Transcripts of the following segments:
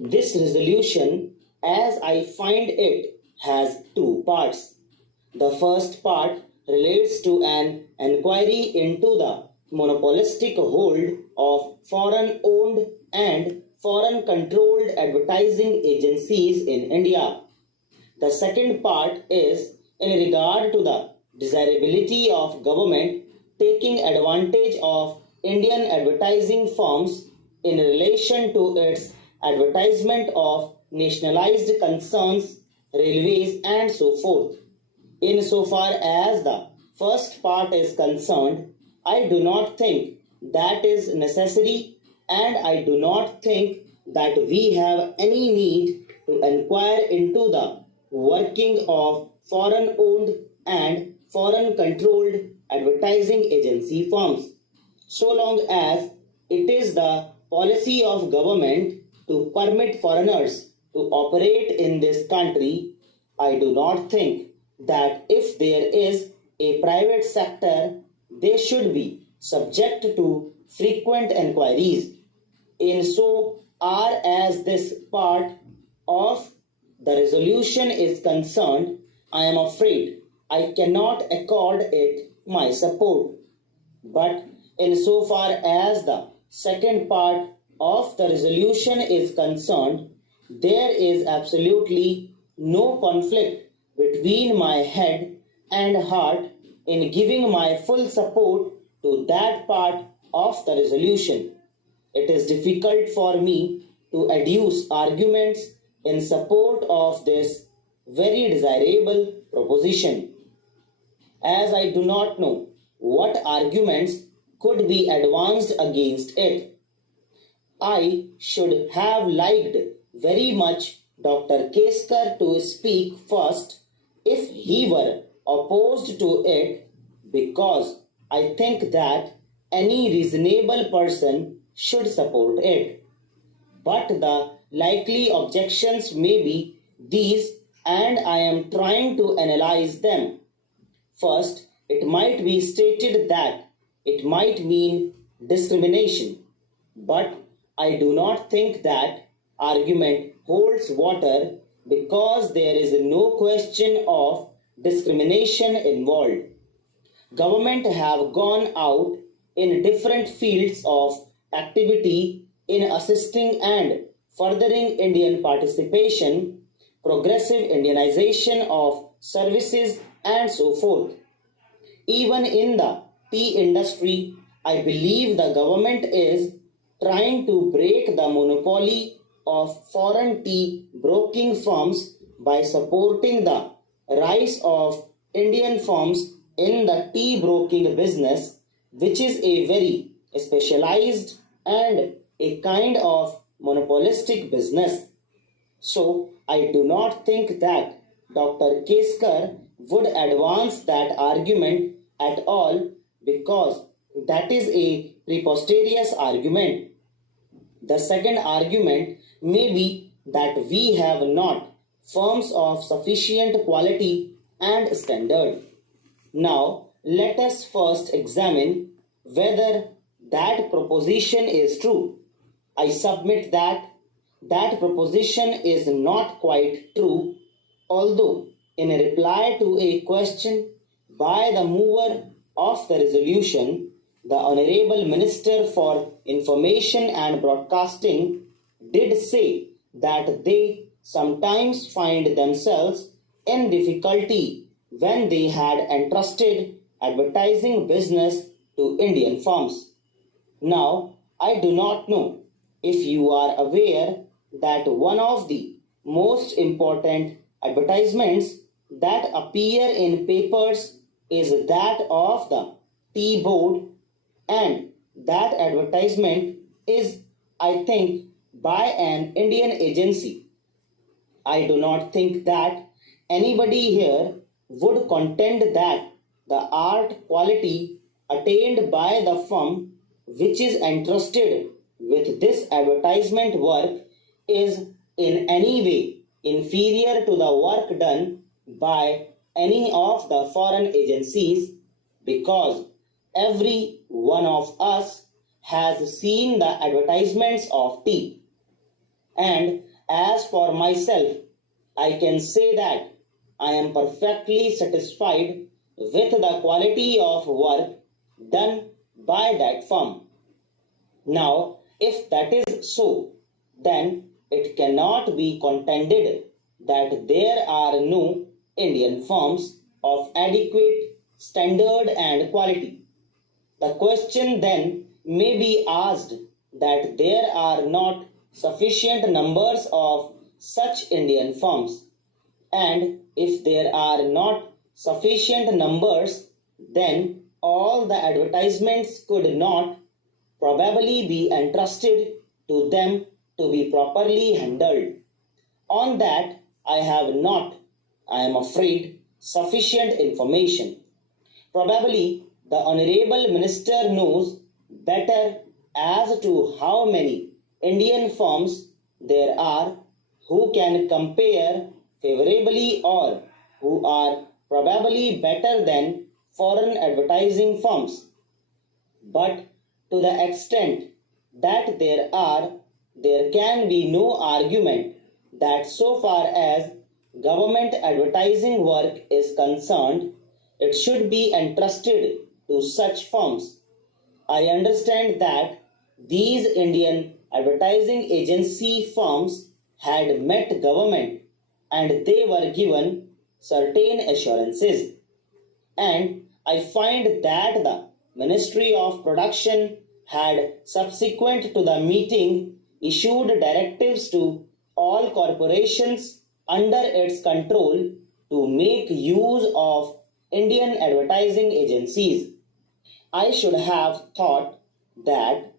This resolution, as I find it, has two parts. The first part relates to an inquiry into the monopolistic hold of foreign owned and foreign controlled advertising agencies in India. The second part is in regard to the desirability of government taking advantage of Indian advertising firms in relation to its advertisement of nationalized concerns, railways, and so forth. Insofar as the first part is concerned, I do not think that is necessary, and I do not think that we have any need to inquire into the working of foreign owned and foreign controlled advertising agency firms. So long as it is the policy of government to permit foreigners to operate in this country, I do not think that if there is a private sector, they should be subject to frequent inquiries. In so far as this part of the resolution is concerned, I am afraid I cannot accord it my support. But insofar as the second part of the resolution is concerned, there is absolutely no conflict between my head and heart in giving my full support to that part of the resolution. It is difficult for me to adduce arguments in support of this very desirable proposition, as I do not know what arguments could be advanced against it. I should have liked very much Dr. Keskar to speak first if he were opposed to it, because I think that any reasonable person should support it. But the likely objections may be these, and I am trying to analyze them. First, it might be stated that it might mean discrimination, but I do not think that argument holds water, because there is no question of discrimination involved. Government have gone out in different fields of activity in assisting and furthering Indian participation, progressive Indianization of services, and so forth. Even in the tea industry, I believe the government is trying to break the monopoly of foreign tea broking firms by supporting the rise of Indian firms in the tea broking business, which is a very specialized and a kind of monopolistic business. So I do not think that Dr. Keskar would advance that argument at all, because that is a preposterous argument. The second argument may be that we have not firms of sufficient quality and standard. Now, let us first examine whether that proposition is true. I submit that that proposition is not quite true, although in a reply to a question by the mover of the resolution, the Honorable Minister for Information and Broadcasting did say that they sometimes find themselves in difficulty when they had entrusted advertising business to Indian firms. Now, I do not know if you are aware that one of the most important advertisements that appear in papers is that of the tea board, and that advertisement is, I think, by an Indian agency. I do not think that anybody here would contend that the art quality attained by the firm which is entrusted with this advertisement work is in any way inferior to the work done by any of the foreign agencies, because every one of us has seen the advertisements of tea. And as for myself, I can say that I am perfectly satisfied with the quality of work done by that firm. Now, if that is so, then it cannot be contended that there are no Indian firms of adequate standard and quality. The question then may be asked that there are not sufficient numbers of such Indian firms, and if there are not sufficient numbers, then all the advertisements could not probably be entrusted to them to be properly handled. On that, I have not, I am afraid, sufficient information. Probably the Honorable Minister knows better as to how many Indian firms there are who can compare favorably or who are probably better than foreign advertising firms. But to the extent that there can be no argument that so far as government advertising work is concerned, it should be entrusted to such firms. I understand that these Indian advertising agency firms had met government and they were given certain assurances. And I find that the Ministry of Production had, subsequent to the meeting, issued directives to all corporations under its control to make use of Indian advertising agencies. I should have thought that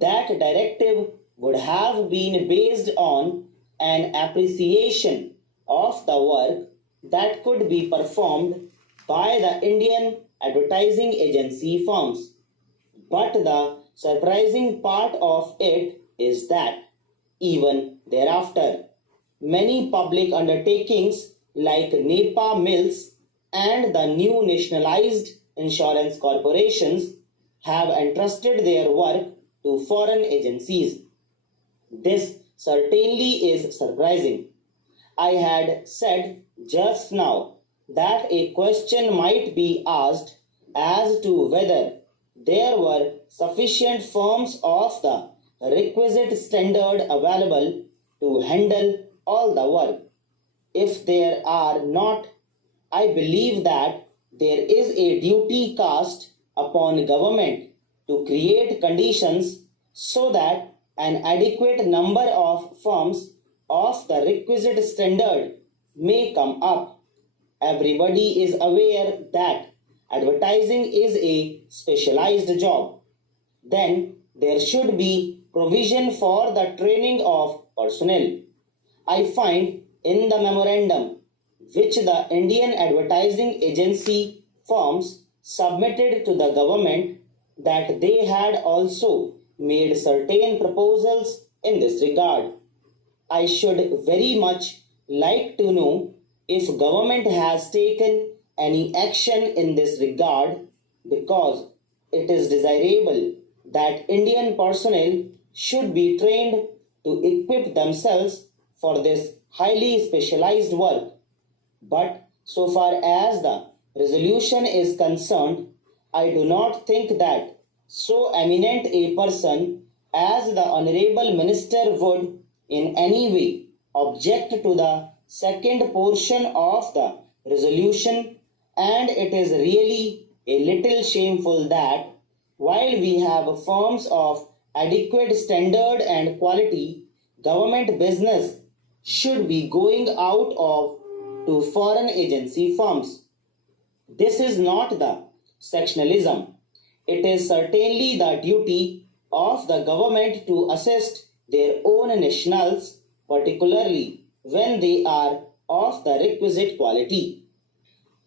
that directive would have been based on an appreciation of the work that could be performed by the Indian advertising agency firms. But the surprising part of it is that even thereafter, many public undertakings like NEPA Mills and the new nationalized insurance corporations have entrusted their work to foreign agencies. This certainly is surprising. I had said just now that a question might be asked as to whether there were sufficient firms of the requisite standard available to handle all the work. If there are not, I believe that there is a duty cast upon government to create conditions so that an adequate number of firms of the requisite standard may come up. Everybody is aware that advertising is a specialized job. Then there should be provision for the training of personnel. I find in the memorandum which the Indian advertising agency firms submitted to the government that they had also made certain proposals in this regard. I should very much like to know if government has taken any action in this regard, because it is desirable that Indian personnel should be trained to equip themselves for this highly specialized work. But so far as the resolution is concerned, I do not think that so eminent a person as the Honorable Minister would in any way object to the second portion of the resolution, and it is really a little shameful that while we have firms of adequate standard and quality, government business should be going out of to foreign agency firms. This is not the sectionalism. It is certainly the duty of the government to assist their own nationals, particularly when they are of the requisite quality.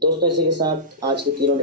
दोस्तों इसी के साथ आज की तीनों